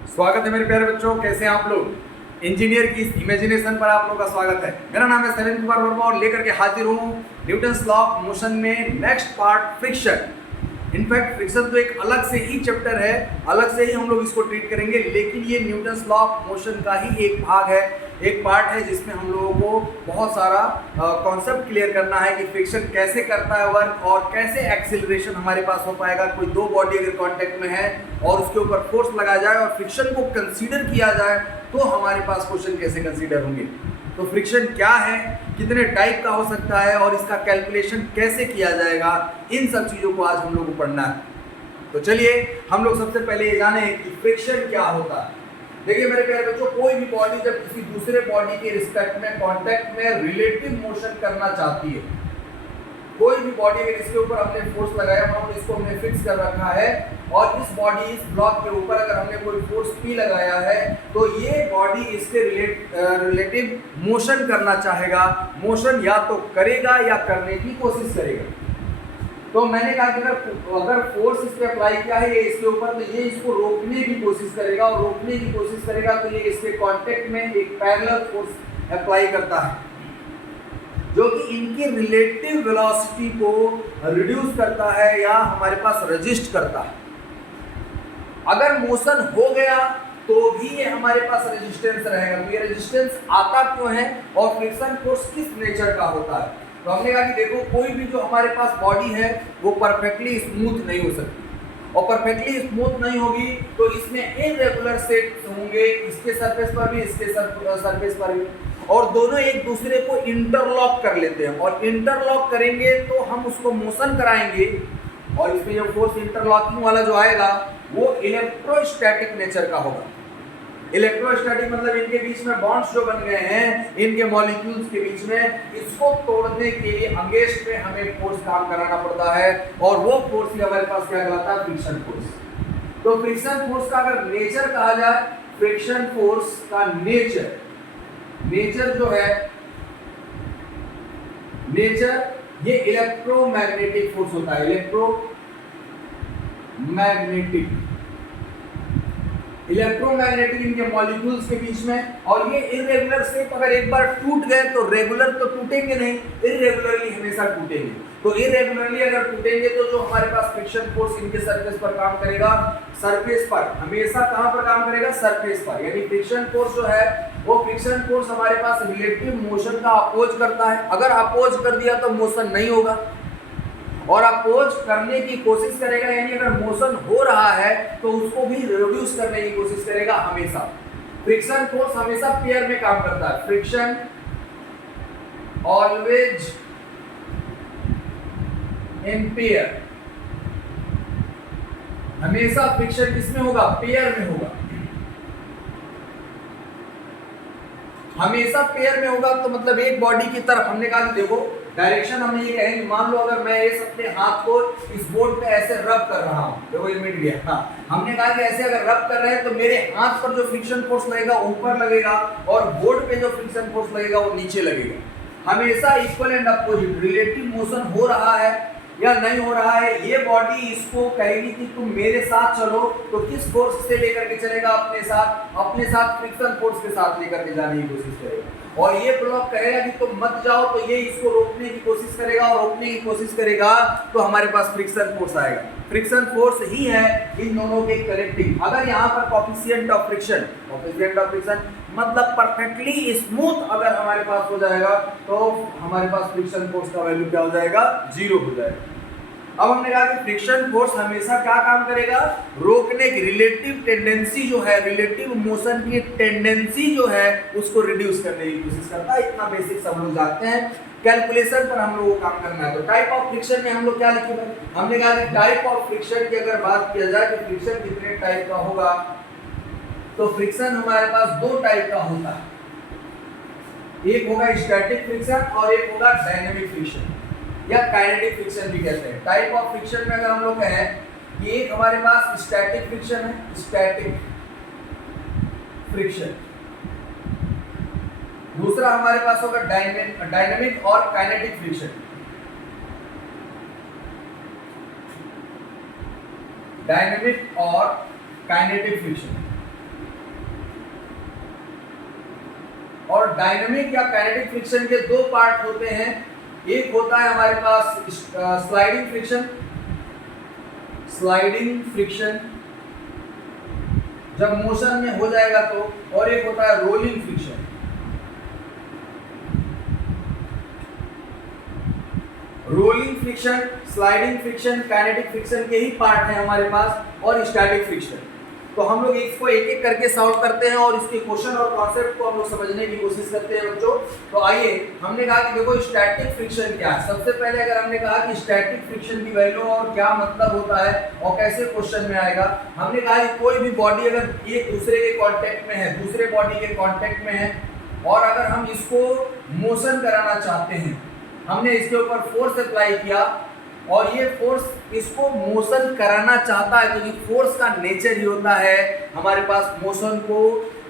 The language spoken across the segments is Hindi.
स्वागत है मेरे प्यारे बच्चों, कैसे हैं आप लोग। इंजीनियर की इस इमेजिनेशन पर आप लोगों का स्वागत है। मेरा नाम है शैलेंद्र कुमार वर्मा और लेकर के हाजिर हूँ न्यूटन्स लॉ ऑफ मोशन में next part friction. In fact friction तो एक अलग से ही चैप्टर है, अलग से ही हम लोग इसको ट्रीट करेंगे, लेकिन ये न्यूटन्स लॉ ऑफ मोशन का ही एक भाग है, एक पार्ट है जिसमें हम लोगों को बहुत सारा कॉन्सेप्ट क्लियर करना है कि फ्रिक्शन कैसे करता है वर्क और कैसे एक्सिलरेशन हमारे पास हो पाएगा। कोई दो बॉडी अगर कांटेक्ट में है और उसके ऊपर फोर्स लगाया जाए और फ्रिक्शन को कंसीडर किया जाए तो हमारे पास क्वेश्चन कैसे कंसीडर होंगे। तो फ्रिक्शन क्या है, कितने टाइप का हो सकता है और इसका कैलकुलेशन कैसे किया जाएगा, इन सब चीज़ों को आज हम लोग को पढ़ना है। तो चलिए हम लोग सबसे पहले ये जाने कि फ्रिक्शन क्या होता है। देखिए मेरे प्यारे बच्चों, कोई भी बॉडी जब किसी दूसरे बॉडी के रिस्पेक्ट में कांटेक्ट में रिलेटिव मोशन करना चाहती है, कोई भी बॉडी अगर इसके ऊपर हमने फोर्स लगाया, मान इसको हमने फिक्स कर रखा है और इस बॉडी इस ब्लॉक के ऊपर अगर हमने कोई फोर्स P लगाया है तो ये बॉडी इसके रिलेटिव मोशन करना चाहेगा। मोशन या तो करेगा या करने की कोशिश करेगा। तो मैंने कहा कि अगर फोर्स इस पे अप्लाई किया है ये इसके ऊपर, तो ये इसको रोकने की कोशिश करेगा और रोकने की कोशिश करेगा तो ये इसके कांटेक्ट में एक पैरेलल फोर्स अप्लाई करता है जो कि इनकी रिलेटिव वेलोसिटी को रिड्यूस करता है या हमारे पास रेजिस्ट करता है। अगर मोशन हो गया तो भी ये हमारे पास रेजिस्टेंस रहेगा। तो ये रेजिस्टेंस आता क्यों है और फ्रिक्शन फोर्स किस नेचर का होता है। तो हमने कहा कि देखो, कोई भी जो हमारे पास बॉडी है वो परफेक्टली स्मूथ नहीं हो सकती और परफेक्टली स्मूथ नहीं होगी तो इसमें इररेगुलर सेट्स होंगे, इसके सरफेस पर भी इसके सरफेस पर भी, और दोनों एक दूसरे को इंटरलॉक कर लेते हैं और इंटरलॉक करेंगे तो हम उसको मोशन कराएंगे और इसमें जो फोर्स इंटरलॉकिंग वाला जो आएगा वो इलेक्ट्रोस्टैटिक नेचर का होगा। इलेक्ट्रोस्टैटिक मतलब इनके बीच में बॉन्ड्स जो बन गए हैं इनके मॉलिक्यूल्स के बीच में, इसको तोड़ने के लिए अगेंस्ट में हमें फोर्स काम कराना पड़ता है और वो फोर्स ही हमारे पास क्या कहलाता है, फ्रिक्शन फोर्स। तो फ्रिक्शन फोर्स का अगर नेचर कहा जाए, फ्रिक्शन फोर्स का नेचर जो है, नेचर ये इलेक्ट्रोमैग्नेटिक फोर्स होता है। इलेक्ट्रोमैग्नेटिक इनके मॉलिक्यूल्स के बीच में, और ये इररेगुलर शेप अगर एक बार टूट गए तो रेगुलर तो टूटेंगे नहीं, इररेगुलरली हमेशा टूटेंगे। तो इररेगुलरली अगर टूटेंगे तो जो हमारे पास फ्रिक्शन फोर्स इनके सरफेस पर काम करेगा, सरफेस पर हमेशा कहां पर काम करेगा, सरफेस पर। यानी फ्रिक्शन फोर्स जो है वो फ्रिक्शन फोर्स हमारे पास रिलेटिव मोशन का अपोज करता है। अगर अपोज कर दिया तो मोशन नहीं होगा और अपोज करने की कोशिश करेगा, यानी अगर मोशन हो रहा है तो उसको भी रिड्यूस करने की कोशिश करेगा हमेशा। फ्रिक्शन फोर्स हमेशा पेयर में काम करता है। फ्रिक्शन ऑलवेज इन पेयर, हमेशा फ्रिक्शन किसमें होगा, पेयर में होगा, हमेशा पेयर में होगा। तो मतलब एक बॉडी की तरफ हमने कहा कि देखो डायरेक्शन हमने ये कहेंगे, मान लो अगर मैं ये अपने हाथ को इस बोर्ड पे ऐसे रब कर रहा हूँ, देखो ये मिट गया। हाँ, हमने कहा कि ऐसे अगर रब कर रहे हैं तो मेरे हाथ पर जो फ्रिक्शन फोर्स लगेगा ऊपर लगेगा और बोर्ड पे जो फ्रिक्शन फोर्स लगेगा वो नीचे लगेगा। हमेशा equal and opposite, relative motion हो रहा है या नहीं हो रहा है, ये बॉडी इसको कहेगी कि तुम मेरे साथ चलो, तो किस फोर्स से लेकर के चलेगा, अपने साथ फ्रिक्शन फोर्स के साथ लेकर के जाने की कोशिश करेगा। और ये ब्लॉक कहेगा कि तुम मत जाओ तो ये इसको रोकने की कोशिश करेगा और रोकने की कोशिश करेगा तो हमारे पास फ्रिक्शन फोर्स आएगा। फ्रिक्शन फोर्स ही है इन दोनों के कनेक्टिंग। अगर यहाँ पर कोएफिशिएंट ऑफ फ्रिक्शन मतलब परफेक्टली स्मूथ अगर हमारे पास हो जाएगा तो हमारे पास फ्रिक्शन फोर्स का वैल्यू क्या हो जाएगा, 0 हो जाएगा। अब हमने कहा कि फ्रिक्शन फोर्स हमेशा क्या काम करेगा, रोकने की रिलेटिव टेंडेंसी जो है, रिलेटिव मोशन की टेंडेंसी जो है उसको रिड्यूस करने की कोशिश करता है। इतना बेसिक सब लोग जानते हैं। कैलकुलेशन पर हम लोगों को काम करना है। तो टाइप ऑफ फ्रिक्शन में हम लोग क्या लिखेंगे, हमने कहा कि टाइप ऑफ फ्रिक्शन की अगर बात किया जाए तो फ्रिक्शन कितने टाइप का होगा, तो फ्रिक्शन हमारे पास 2 टाइप का होता है। एक होगा स्टैटिक फ्रिक्शन और एक होगा डायनेमिक फ्रिक्शन या काइनेटिक फ्रिक्शन भी कहते हैं। टाइप ऑफ फ्रिक्शन में अगर हम लोग कहें कि एक हमारे पास स्टैटिक फ्रिक्शन है, स्टैटिक फ्रिक्शन, दूसरा हमारे पास होगा डायनेमिक और काइनेटिक फ्रिक्शन। डायनेमिक और काइनेटिक फ्रिक्शन। डायनामिक या काइनेटिक फ्रिक्शन के दो पार्ट होते हैं। एक होता है हमारे पास स्लाइडिंग फ्रिक्शन, स्लाइडिंग फ्रिक्शन जब मोशन में हो जाएगा तो, और एक होता है rolling friction. Rolling friction, sliding friction, kinetic friction के ही पार्ट है हमारे पास, और स्टैटिक फ्रिक्शन। तो हम लोग इसको एक एक करके सॉल्व करते हैं और इसके क्वेश्चन और कॉन्सेप्ट को हम लोग समझने की कोशिश करते हैं बच्चों। तो आइए, हमने कहा कि देखो स्टैटिक फ्रिक्शन क्या है। सबसे पहले अगर हमने कहा कि स्टैटिक फ्रिक्शन की वैल्यू और क्या मतलब होता है और कैसे क्वेश्चन में आएगा, हमने कहा कि कोई भी बॉडी अगर एक दूसरे के कांटेक्ट में है, दूसरे बॉडी के कांटेक्ट में है, और अगर हम इसको मोशन कराना चाहते हैं, हमने इसके ऊपर फोर्स अप्लाई किया और ये फोर्स इसको मोशन कराना चाहता है, क्योंकि फोर्स का नेचर ही होता है हमारे पास मोशन को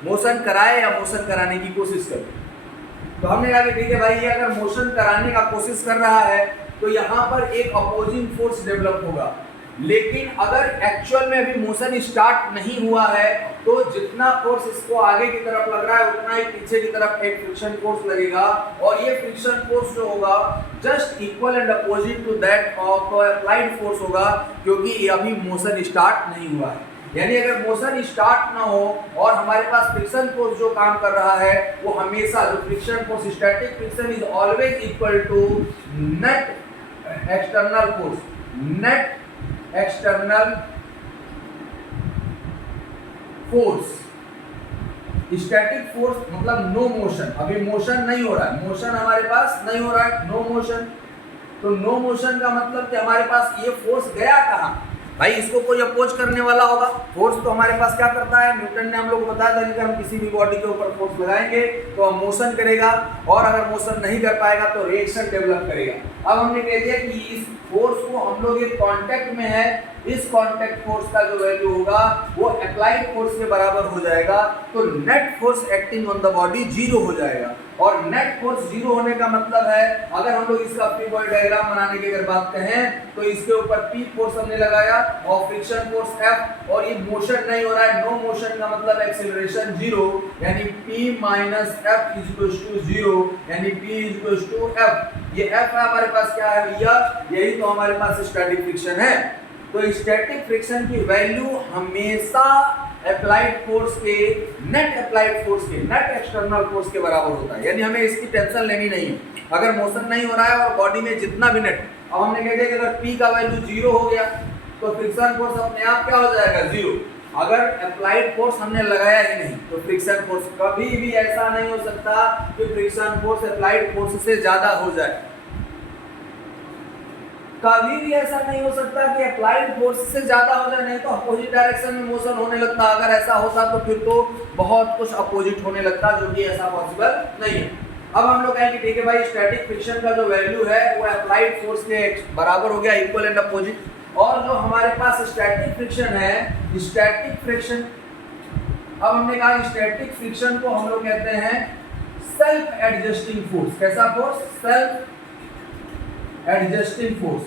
मोशन कराए या मोशन कराने की कोशिश करे। तो हमने कहा कि ठीक है भाई, ये अगर मोशन कराने का कोशिश कर रहा है तो यहाँ पर एक अपोजिंग फोर्स डेवलप होगा। लेकिन अगर एक्चुअल में अभी मोशन स्टार्ट नहीं हुआ है तो जितना फोर्स इसको आगे की तरफ लग रहा है उतना ही पीछे की तरफ एक फ्रिक्शन फोर्स लगेगा, और ये फ्रिक्शन फोर्स जो होगा just equal and opposite to that of applied force होगा, क्योंकि ये अभी मोशन स्टार्ट नहीं हुआ है। यानी अगर मोशन स्टार्ट ना हो और हमारे पास फ्रिक्शन फोर्स जो काम कर रहा है वो हमेशा, जो friction force static friction is always equal to net external force, net external force. Static force मतलब नो मोशन, अभी मोशन नहीं हो रहा है, मोशन हमारे पास नहीं हो रहा है, नो मोशन। तो नो मोशन का मतलब कि हमारे पास ये फोर्स गया कहाँ भाई, इसको कोई अपोज करने वाला होगा। फोर्स तो हमारे पास क्या करता है, न्यूटन ने हम लोग को बताया था कि हम किसी भी बॉडी के ऊपर फोर्स लगाएंगे तो हम मोशन करेगा, और अगर मोशन नहीं कर पाएगा तो रिएक्शन डेवलप करेगा। अब हमने कह दिया कि इस फोर्स को हम लोग एक कांटेक्ट में है, इस कांटेक्ट फोर्स का जो वैल्यू होगा वो अप्लाइड फोर्स के बराबर हो जाएगा। तो net force acting on the body zero हो जाएगा, और नेट फोर्स जीरो होने का मतलब है, अगर हम लोग इसका फ्री बॉडी डायग्राम बनाने की अगर बात कहें तो इसके ऊपर P फोर्स हमने लगाया और फ्रिक्शन फोर्स F, और ये मोशन नहीं हो रहा है, नो मोशन का मतलब एक्सेलरेशन जीरो, यानी P minus F is equal to zero, यानी P is equal to F। ये F है हमारे पास क्या है भैया, यही तो हमारे पास स्टैटिक फ्रिक्शन है। तो स्टैटिक फ्रिक्शन की वैल्यू हमेशा अप्लाइड फोर्स के, नेट अप्लाइड फोर्स के, नेट एक्सटर्नल फोर्स के बराबर होता है। यानी हमें इसकी टेंशन लेनी नहीं है, अगर मोशन नहीं हो रहा है और बॉडी में जितना भी नेट, अब हमने कह दिया कि अगर P का वैल्यू जीरो हो गया तो फ्रिक्शन फोर्स अपने आप क्या हो जाएगा, जीरो। अगर अप्लाइड फोर्स हमने लगाया ही नहीं तो फ्रिक्शन फोर्स, कभी भी ऐसा नहीं हो सकता कि फ्रिक्शन फोर्स अप्लाइड फोर्स से ज्यादा हो जाए, कभी भी ऐसा नहीं हो सकता कि अप्लाइड फोर्स से ज्यादा हो जाए, नहीं तो अपोजिट डायरेक्शन में मोशन होने लगता। अगर ऐसा होता तो फिर तो बहुत कुछ अपोजिट होने लगता, जो कि ऐसा पॉसिबल नहीं है। अब हम लोग कहेंगे ठीक है भाई, स्टैटिक फ्रिक्शन का जो वैल्यू है वो अप्लाइड फोर्स के बराबर हो गया, इक्वल एंड अपोजिट। और जो हमारे पास स्टैटिक फ्रिक्शन है, स्टैटिक फ्रिक्शन, अब हमने कहा स्टैटिक फ्रिक्शन को हम लोग कहते हैं सेल्फ एडजस्टिंग फोर्स। कैसा force, self adjusting force.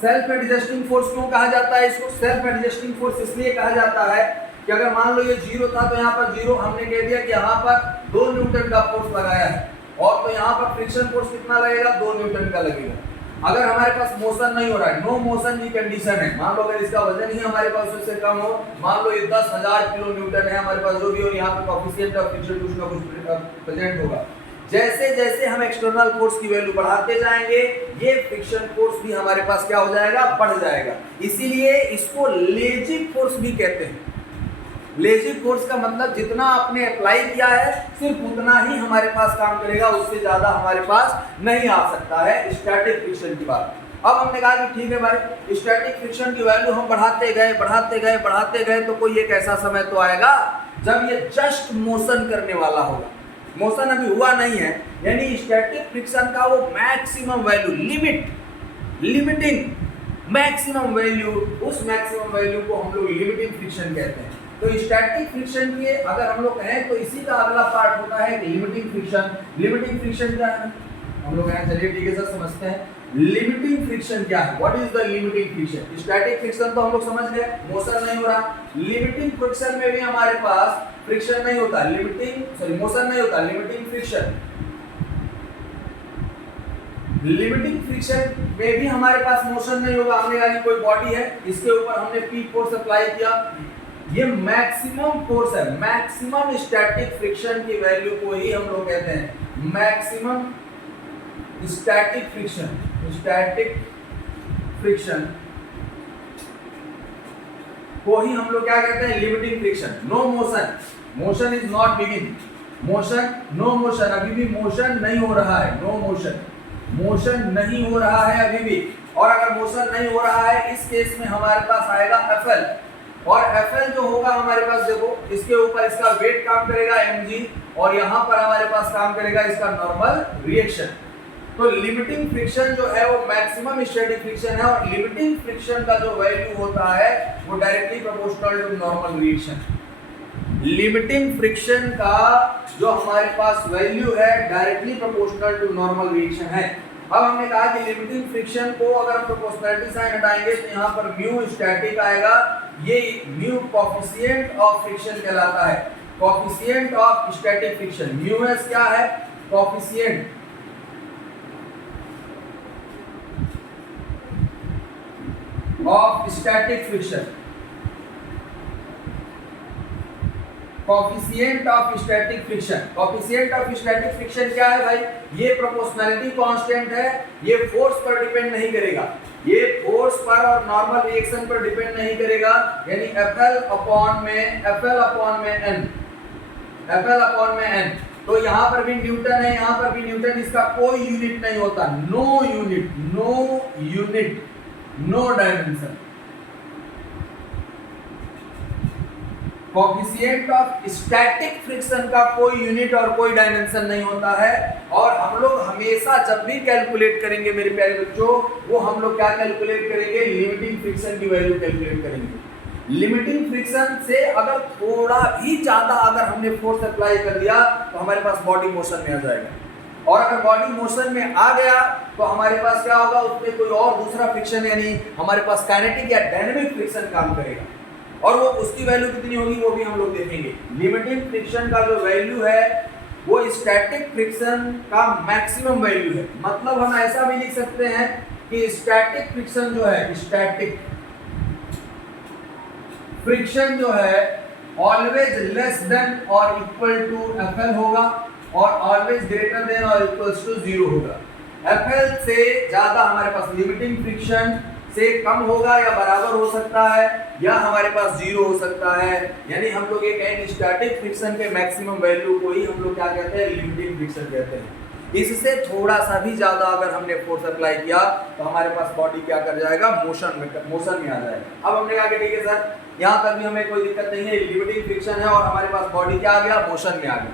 Self adjusting force क्यों कहा जाता है इसको, सेल्फ एडजस्टिंग फोर्स इसलिए कहा जाता है कि अगर मान लो ये जीरो था तो यहाँ पर जीरो, हमने कह दिया कि यहाँ पर 2 न्यूटन का फोर्स लगाया है, और तो यहाँ पर फ्रिक्शन फोर्स कितना लगेगा, 2 न्यूटन का लगेगा। अगर हमारे पास मोशन नहीं हो रहा है, नो मोशन की कंडीशन है, मान लो अगर इसका वजन ही हमारे पास उससे कम हो, मान लो ये 10,000 किलो न्यूटन है हमारे पास, जो भी हो, यहाँ पे कोएफिशिएंट ऑफ फ्रिक्शन कुछ ना कुछ प्रेजेंट होगा। जैसे जैसे हम एक्सटर्नल फोर्स की वैल्यू बढ़ाते जाएंगे, ये फ्रिक्शन फोर्स भी हमारे पास क्या हो जाएगा, बढ़ जाएगा। इसीलिए इसको लेजिक फोर्स भी कहते हैं। लेजिक फोर्स का मतलब जितना आपने अप्लाई किया है सिर्फ उतना ही हमारे पास काम करेगा, उससे ज्यादा हमारे पास नहीं आ सकता है स्टैटिक फ्रिक्शन की बात। अब हमने कहा कि ठीक है भाई, स्टैटिक फ्रिक्शन की वैल्यू हम बढ़ाते गए तो कोई एक ऐसा समय तो आएगा जब ये जस्ट मोशन करने वाला होगा, मोशन अभी हुआ नहीं है, यानी स्टैटिक फ्रिक्शन का वो maximum value, limiting maximum value, उस मैक्सिमम वैल्यू को हम लोग लिमिटिंग फ्रिक्शन कहते हैं। तो स्टैटिक फ्रिक्शन के अगर हम लोग कहें तो इसी का अगला पार्ट होता है लिमिटिंग फ्रिक्शन। लिमिटिंग फ्रिक्शन क्या है, हम लोग यहाँ चलिए ठीक है सर समझते हैं लिमिटिंग फ्रिक्शन क्या है। What is the limiting friction? Static friction तो हम लोग समझ गए, मोशन नहीं हो रहा। लिमिटिंग फ्रिक्शन में भी हमारे पास फ्रिक्शन नहीं होता, मोशन नहीं होता, लिमिटिंग फ्रिक्शन। लिमिटिंग फ्रिक्शन में भी हमारे पास मोशन नहीं होगा। हमने कहा कि कोई बॉडी है, इसके ऊपर हमने पी फोर्स अप्लाई किया, ये मैक्सिमम फोर्स है। मैक्सिमम स्टैटिक फ्रिक्शन की वैल्यू को ही हम लोग कहते हैं maximum static friction. Static friction को ही हम लोग क्या कहते हैं? Limiting friction. No motion, motion is not begin, motion no motion, अभी भी मोशन नहीं हो रहा है। नो मोशन, मोशन नहीं हो रहा है अभी भी। और अगर मोशन नहीं हो रहा है इस केस में हमारे पास आएगा एफएल, और एफएल जो होगा हमारे पास देखो इसके ऊपर इसका वेट काम करेगा mg, और यहाँ पर हमारे पास काम करेगा इसका नॉर्मल रिएक्शन। तो लिमिटिंग फ्रिक्शन जो है वो मैक्सिमम स्टैटिक फ्रिक्शन है, और लिमिटिंग फ्रिक्शन का जो वैल्यू होता है वो directly proportional to normal reaction. Limiting friction का जो हमारे पास वैल्यू है directly proportional to normal reaction है। अब हमने कहा कि लिमिटिंग फ्रिक्शन को अगर हम प्रोपोर्शनैलिटी साइन हटाएंगे तो यहाँ पर म्यू स्टैटिक आएगा, ये म्यू कोएफिशिएंट ऑफ फ्रिक्शन कहलाता है। Coefficient of static friction, mu S क्या है? Coefficient of static friction. Coefficient of static friction, coefficient of static friction क्या है भाई? ये प्रोपोर्शनैलिटी कांस्टेंट है, ये फोर्स पर डिपेंड नहीं करेगा, ये फोर्स पर और नॉर्मल रिएक्शन पर डिपेंड नहीं करेगा। यानी FL अपॉन में n। तो यहाँ पर भी न्यूटन है, यहाँ पर भी न्यूटन, इसका कोई यूनिट नहीं होता। No unit, no dimension. Coefficient of static friction का कोई यूनिट और कोई डायमेंशन नहीं होता है। और हम लोग हमेशा जब भी कैलकुलेट करेंगे मेरे प्यारे बच्चों, वो हम लोग क्या कैलकुलेट करेंगे? लिमिटिंग फ्रिक्शन की वैल्यू कैलकुलेट करेंगे। लिमिटिंग फ्रिक्शन से अगर थोड़ा भी ज्यादा अगर हमने फोर्स अप्लाई कर दिया तो हमारे पास बॉडी मोशन में आ जाएगा, और अगर बॉडी मोशन में आ गया तो हमारे पास क्या होगा? उसमें कोई और दूसरा फ्रिक्शन यानी हमारे पास काइनेटिक या डायनेमिक फ्रिक्शन काम करेगा, और वो उसकी वैल्यू कितनी होगी वो भी हम लोग देखेंगे। लिमिटिंग फ्रिक्शन का जो वैल्यू है वो स्टैटिक फ्रिक्शन का मैक्सिमम वैल्यू है। मतलब हम ऐसा भी लिख सकते हैं कि स्टैटिक फ्रिक्शन जो है, स्टैटिक फ्रिक्शन जो है ऑलवेज लेस देन और इक्वल टू FL होगा, और ऑलवेज ग्रेटर देन और इक्वल्स टू 0 होगा। FL से ज्यादा हमारे पास लिमिटिंग फ्रिक्शन से कम होगा या बराबर हो सकता है, या हमारे पास 0 हो सकता है। यानी हम लोग ये कहेंगे स्टैटिक फ्रिक्शन के मैक्सिमम वैल्यू को ही हम लोग क्या कहते हैं? लिमिटिंग फ्रिक्शन कहते हैं। इससे थोड़ा सा भी ज्यादा अगर हमने फोर्स अप्लाई किया तो हमारे पास बॉडी क्या कर जाएगा? मोशन में आ जाएगा। अब हमने कहा कि ठीक है सर, यहाँ तक भी हमें कोई दिक्कत नहीं है, लिमिटिंग फ्रिक्शन है और हमारे पास बॉडी क्या आ गया? मोशन में आ गया।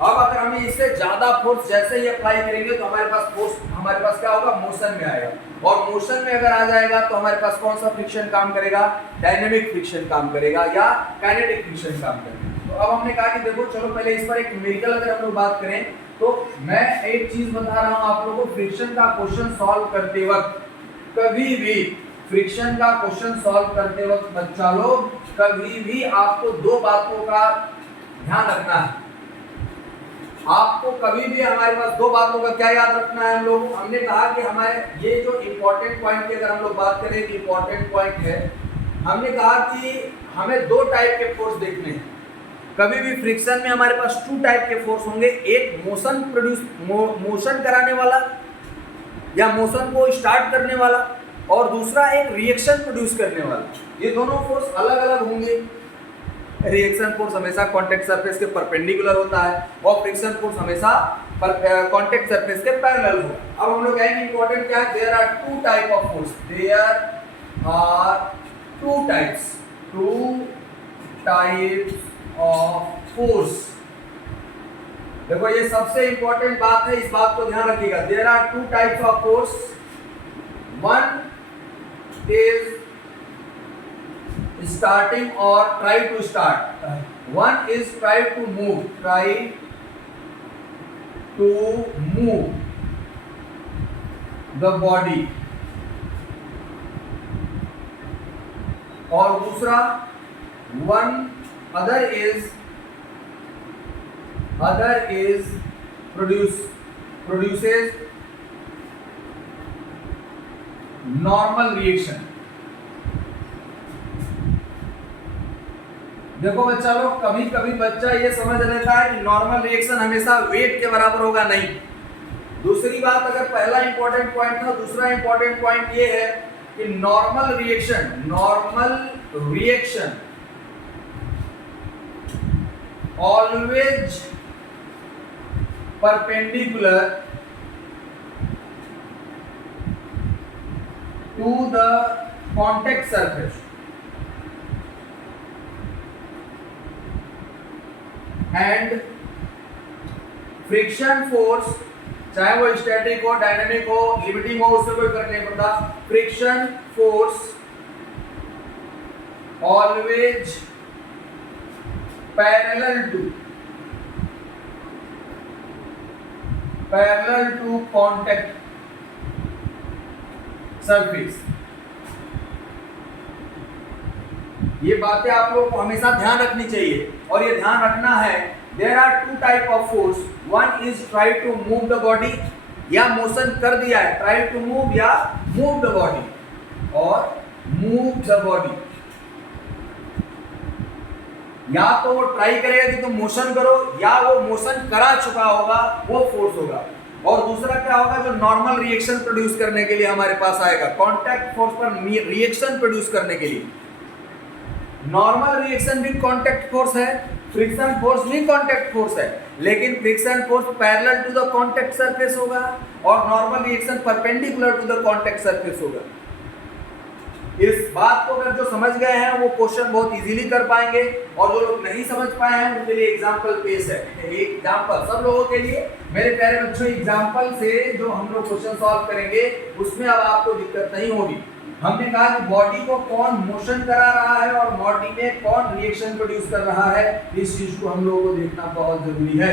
अब अगर हमें इससे ज्यादा फोर्स जैसे ही अप्लाई करेंगे तो हमारे पास फोर्स हमारे पास क्या होगा? मोशन में आएगा, और मोशन में अगर आ जाएगा तो हमारे पास कौन सा फ्रिक्शन काम करेगा? डायनेमिक फ्रिक्शन काम करेगा या काइनेटिक फ्रिक्शन काम करेगा। तो अब हमने कहा कि देखो चलो पहले इस पर एक न्यूमेरिकल अगर हम लोग बात करें तो मैं एक चीज बता रहा हूं आप लोगों को, फ्रिक्शन का क्वेश्चन सॉल्व करते वक्त कभी भी फ्रिक्शन का क्वेश्चन सॉल्व करते वक्त बच्चा लोग कभी भी आपको दो बातों का ध्यान रखना है। आपको कभी भी हमारे पास दो बातों का क्या याद रखना है? हम लोग हमने कहा कि हमारे ये जो इंपॉर्टेंट पॉइंट की अगर हम लोग बात करें कि इंपॉर्टेंट पॉइंट है, हमने कहा कि हमें दो टाइप के फोर्स देखने हैं। कभी भी फ्रिक्शन में हमारे पास टू टाइप के फोर्स होंगे, एक मोशन कराने वाला या मोशन को स्टार्ट करने वाला, और दूसरा एक रिएक्शन प्रोड्यूस करने वाला। ये दोनों फोर्स अलग अलग होंगे। रिएक्शन फोर्स हमेशा कांटेक्ट सरफेस के परपेंडिकुलर होता है और फ्रिक्शन फोर्स हमेशा कांटेक्ट सरफेस के पैरेलल होगा। अब हम लोग कहेंगे इंपॉर्टेंट क्या है? There are two type of force, there are two types of force. देखो ये सबसे इंपॉर्टेंट बात है, इस बात को ध्यान रखिएगा। There are two types of force, one is starting or try to start, one is try to move, the body, और दूसरा one other is produces normal reaction. देखो बच्चा लोग, कभी कभी बच्चा ये समझ लेता है कि नॉर्मल रिएक्शन हमेशा वेट के बराबर होगा, नहीं। दूसरी बात, अगर पहला इंपॉर्टेंट पॉइंट था, दूसरा इंपॉर्टेंट पॉइंट ये है कि normal reaction always perpendicular to the contact surface and friction force, चाहे वो स्टैटिक हो, डायनेमिक हो, लिमिटिंग हो, उससे कोई फर्क नहीं पड़ता, friction force always parallel to contact surface. ये बातें आप लोगों को हमेशा ध्यान रखनी चाहिए, और ये ध्यान रखना है, there are two type of force, one is try to move the body, या मोशन कर दिया है, ट्राई टू मूव या मूव द बॉडी, और मूव द बॉडी, या तो वो ट्राई करेगा कि तुम मोशन करो, या वो मोशन करा चुका होगा, वो फोर्स होगा। और दूसरा क्या होगा, जो नॉर्मल रिएक्शन प्रोड्यूस करने के लिए हमारे पास आएगा, कांटेक्ट फोर्स पर रिएक्शन प्रोड्यूस करने के लिए। नॉर्मल रिएक्शन भी कांटेक्ट फोर्स है, फ्रिक्शन फोर्स भी कांटेक्ट फोर्स है, लेकिन friction force parallel to the contact surface होगा, और normal reaction perpendicular to the contact surface होगा। इस बात को अगर जो समझ गए हैं वो क्वेश्चन बहुत इजीली कर पाएंगे, और जो लोग नहीं समझ पाए हैं उनके लिए एग्जांपल पेश है। एग्जांपल सब लोगों के लिए, मेरे प्यारे बच्चों, एग्जांपल से जो हम लोग क्वेश्चन सॉल्व करेंगे उसमें अब आपको दिक्कत नहीं होगी। हमने कहा कि बॉडी को कौन मोशन करा रहा है और बॉडी में कौन रिएक्शन प्रोड्यूस कर रहा है, इस चीज को हम लोगों को देखना बहुत जरूरी है,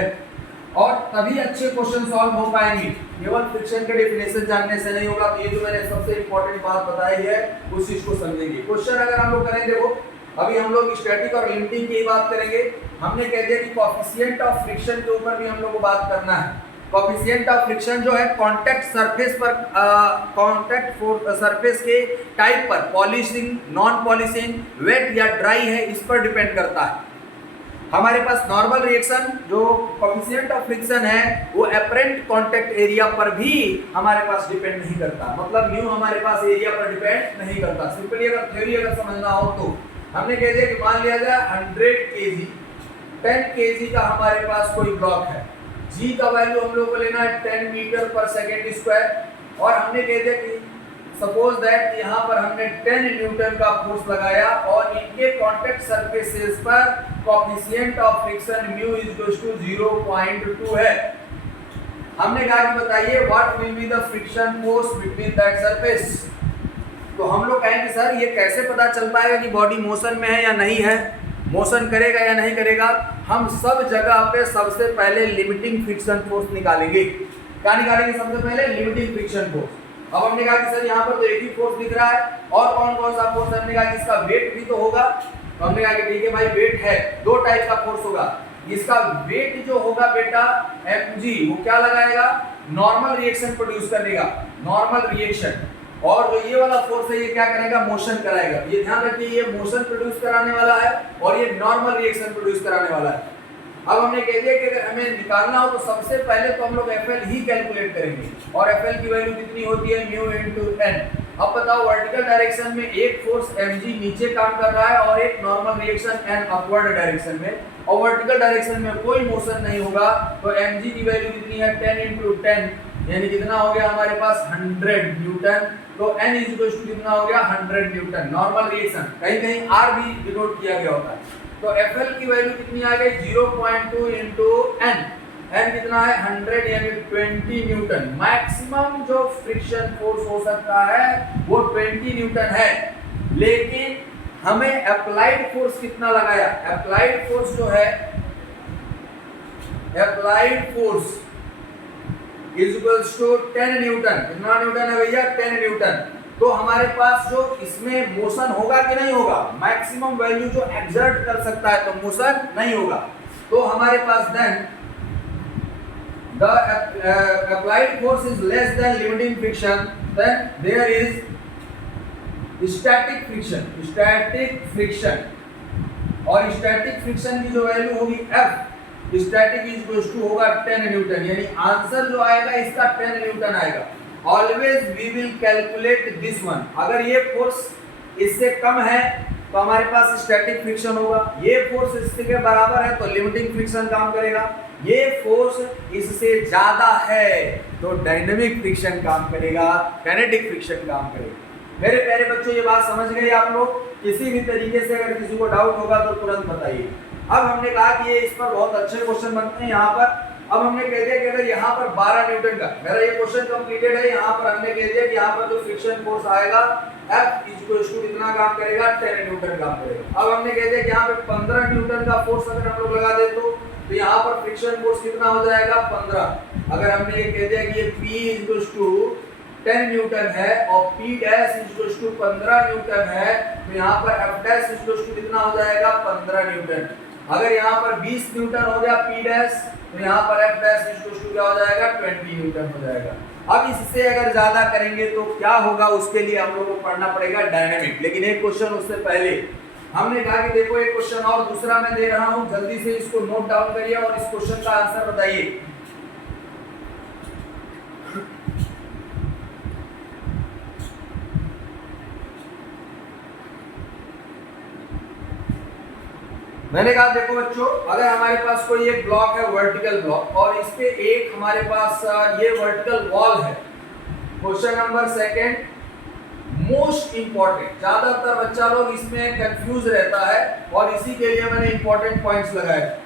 और तभी अच्छे क्वेश्चन सॉल्व हो पाएंगे। केवल फ्रिक्शन के डेफिनेशन जानने से नहीं होगा। तो ये जो मैंने सबसे इंपॉर्टेंट बात बताई है उस चीज को समझेंगे। क्वेश्चन अगर हम लोग करें, देखो अभी हम लोग स्टैटिक और लिमिटिंग की बात करेंगे। हमने कह दिया कि कोएफिशिएंट ऑफ फ्रिक्शन के ऊपर भी हम लोग को बात करना है। कोएफिशिएंट ऑफ फ्रिक्शन जो है कांटेक्ट सरफेस पर, कांटेक्ट सरफेस के टाइप पर, पॉलिशिंग, नॉन पॉलिशिंग, वेट या ड्राई है, इस पर डिपेंड करता है। हमारे पास नॉर्मल रिएक्शन जो कोएफिशिएंट ऑफ फ्रिक्शन है वो अपरेंट कांटेक्ट एरिया पर भी हमारे पास डिपेंड नहीं करता, मतलब म्यू हमारे पास एरिया पर डिपेंड नहीं करता। सिंपली अगर थ्योरी अगर समझना हो तो हमने कह दिया कि मान लिया जाए 100 केजी 10 केजी का हमारे पास कोई ब्लॉक है, जी का वैल्यू हम लोग को लेना है 10 मीटर पर सेकेंड स्क्वायर, और हमने कह दिया कि सपोज दैट यहाँ पर हमने 10 न्यूटन का फोर्स लगाया और इनके कांटेक्ट सरफेसेस पर coefficient of friction mu is equal to 0.2 है। हमने कहा कि बताइए what will be the friction force between that surface. तो हम लोग कहेंगे सर ये कैसे पता चल पाएगा कि बॉडी मोशन में है या नहीं है, मोशन करेगा या नहीं करेगा। हम सब जगह पे सबसे पहले लिमिटिंग फ्रिक्शन फोर्स निकालेंगे। क्या निकालेंगे? सबसे पहले लिमिटिंग फ्रिक्शन फोर्स। अब हमने कहा कि सर यहाँ पर तो एक ही फोर्स दिख रहा है, और कौन कौन सा फोर्स है? हमने कहा कि इसका वेट भी तो होगा। तो हमने कहा कि ठीक है भाई, वेट है, दो टाइप का फोर्स होगा। इसका वेट जो होगा बेटा mg, वो क्या लगाएगा? नॉर्मल रिएक्शन प्रोड्यूस करेगा, नॉर्मल रिएक्शन। और जो ये वाला फोर्स है ये क्या करेगा? मोशन कराएगा। ये ध्यान रखिए, ये मोशन प्रोड्यूस कराने वाला है और ये नॉर्मल रिएक्शन प्रोड्यूस कराने वाला है। अब हमने कह दिया कि अगर हमें निकालना हो तो सबसे पहले तो हम लोग FL ही कैलकुलेट करेंगे, और FL की वैल्यू कितनी होती है? Mu into n। अब बताओ वर्टिकल डायरेक्शन में एक फोर्स mg नीचे काम कर रहा है और एक normal reaction n upward direction में, और वर्टिकल डायरेक्शन में कोई मोशन नहीं होगा, तो mg की वैल्यू कितनी है? 10 × 10, यानी कितना हो गया हमारे पास? 100 न्यूटन। तो n इज इक्वल टू कितना हो गया? 100 न्यूटन। नॉर्मल रिएक्शन, कहीं कहीं r भी डिनोट किया गया होता है। तो FL की वैल्यू कितनी आ गई? 0.2 इनटू n। n कितना है? 100 यानी 20 न्यूटन। मैक्सिमम जो फ्रिक्शन फोर्स हो सकता है वो 20 न्यूटन है, लेकिन हमें अप्लाइड फोर्स कितना लगाया? अप्लाइड फोर्स जो है, applied force is equals to 10 newton. कितना न्यूटन है भैया? 10 न्यूटन। तो हमारे पास जो इसमें मोशन होगा कि नहीं होगा? मैक्सिमम वैल्यू जो एक्सर्ट कर सकता है, तो मोशन नहीं होगा। तो हमारे पास then the applied force is less than limiting friction, then there is static friction। static friction और static friction की जो वैल्यू होगी F, static is equals to होगा 10 न्यूटन। यानी आंसर जो आएगा इसका 10 न्यूटन आएगा। Always we will calculate this one. अगर ये फोर्स इससे कम है तो हमारे पास स्टैटिक फ्रिक्शन होगा, ये फोर्स इसके बराबर है तो लिमिटिंग फ्रिक्शन काम करेगा, ये फोर्स इससे ज्यादा है तो डायनेमिक फ्रिक्शन काम करेगा, काइनेटिक फ्रिक्शन काम करेगा। मेरे प्यारे बच्चों, ये बात समझ गए आप लोग? किसी भी तरीके से अगर किसी को डाउट होगा तो तुरंत बताइए। अब हमने कहा कि ये इस पर बहुत अच्छे क्वेश्चन बनते हैं यहाँ पर। अब हमने कह दिया कि अगर यहाँ पर 12 न्यूटन का, मेरा ये क्वेश्चन कंप्लीटेड है। यहाँ पर हमने कह दिया कि यहाँ पर जो फ्रिक्शन फोर्स आएगा F इक्वल्स टू कितना काम करेगा? 10 न्यूटन काम करेगा। अब हमने कह दिया कि यहाँ पे 15 न्यूटन का फोर्स अगर हम लोग लगा दे तो यहाँ पर फ्रिक्शन फोर्स कितना हो जाएगा? 15। अगर हमने ये कह दिया कि ये P इक्वल्स टू 10 न्यूटन है और P dash equals to 15 newton है, तो यहाँ पर F डैश इक्वल्स टू कितना हो जाएगा? 15 न्यूटन। अगर यहाँ पर 20 न्यूटन हो गया P डैश, तो यहाँ पर F डैश इक्वल्स टू क्या हो जाएगा? 20 न्यूटन हो जाएगा। अब इससे अगर ज्यादा करेंगे तो क्या होगा? उसके लिए हम लोगों को पढ़ना पड़ेगा डायनेमिक। लेकिन एक क्वेश्चन उससे पहले हमने कहा कि देखो एक क्वेश्चन और दूसरा मैं दे रहा हूं, जल्दी से इसको नोट डाउन करिए और इस क्वेश्चन का आंसर बताइए। मैंने कहा देखो बच्चों, अगर हमारे पास कोई एक ब्लॉक है, वर्टिकल ब्लॉक, और इस पे एक हमारे पास ये वर्टिकल वॉल है। Question number second, most important, ज्यादातर बच्चा लोग इसमें कंफ्यूज रहता है और इसी के लिए मैंने इंपॉर्टेंट पॉइंट्स लगाए।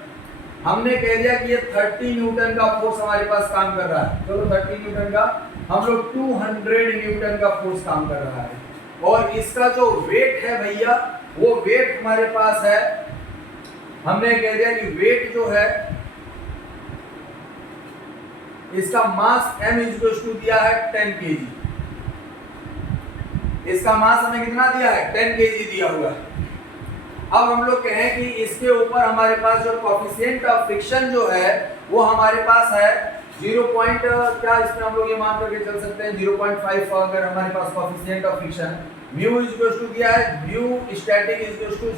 हमने कह दिया कि ये 30 न्यूटन का फोर्स हमारे पास काम कर रहा है। चलो 30 न्यूटन का, हम लोग 200 न्यूटन का फोर्स काम कर रहा है और इसका जो वेट है भैया, वो वेट हमारे पास है, हमने कह दिया कि वेट जो है इसका मास m इक्वल्स टू दिया है 10 kg। इसका मास हमें कितना दिया है? 10 kg दिया हुआ है। अब हम लोग कहें कि इसके ऊपर हमारे पास जो कोएफिशिएंट ऑफ फ्रिक्शन जो है वो हमारे पास है 0. क्या इसमें हम लोग ये मान करके चल सकते हैं 0.5। अगर हमारे पास coefficient of friction mu equals to दिया है, म्यू स्टैटिक इक्वल्स टू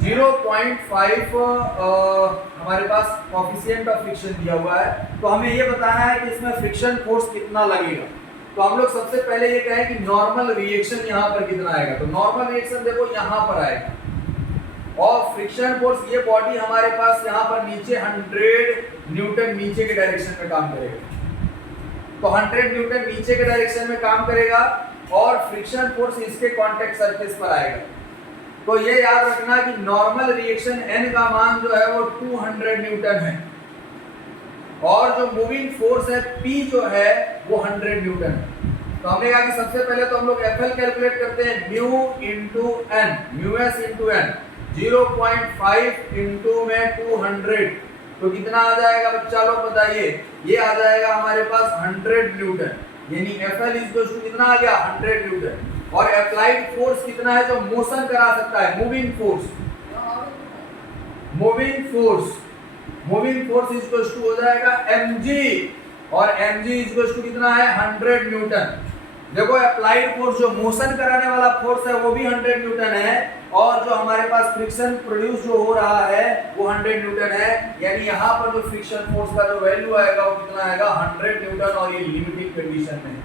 0.5 हमारे पास कोएफिशिएंट ऑफ फ्रिक्शन दिया हुआ है। तो हमें ये बताना है कि इसमें फ्रिक्शन फोर्स कितना लगेगा। तो हम लोग सबसे पहले ये कहें कि नॉर्मल रिएक्शन यहाँ पर कितना आएगा। तो नॉर्मल रिएक्शन देखो यहाँ पर आएगा और फ्रिक्शन फोर्स, ये बॉडी हमारे पास यहाँ पर नीचे 100 न्यूटन नीचे के डायरेक्शन में काम करेगा। तो 100 न्यूटन नीचे के डायरेक्शन में काम करेगा और फ्रिक्शन फोर्स इसके कॉन्टैक्ट सरफेस पर आएगा। तो ये याद रखना कि नॉर्मल रिएक्शन n का मान जो है वो 200 न्यूटन है और जो मूविंग फोर्स है P जो है वो 100 न्यूटन है। तो हमने कहा कि सबसे पहले तो हम लोग FL कैलकुलेट करते हैं, mu into n, mu S into n, 0.5 into में 200, तो कितना आ जाएगा बच्चा लोग बताइए? ये आ जाएगा हमारे पास 100 न्यूटन। यानी FL इक्वल्स टू कितना आ गया? 100 न्यूटन। और अप्लाइड फोर्स कितना है जो मोशन करा सकता है? Moving force. Moving force equals to हो जाएगा mg और mg इक्वल्स टू कितना है? 100 न्यूटन। देखो अप्लाइड फोर्स जो मोशन कराने वाला फोर्स है वो भी 100 न्यूटन है और जो हमारे पास फ्रिक्शन प्रोड्यूस जो हो रहा है वो 100 न्यूटन है। यानी यहाँ पर जो फ्रिक्शन फोर्स का जो वैल्यू आएगा वो कितना आएगा? 100 न्यूटन। और ये लिमिटिंग कंडीशन में है।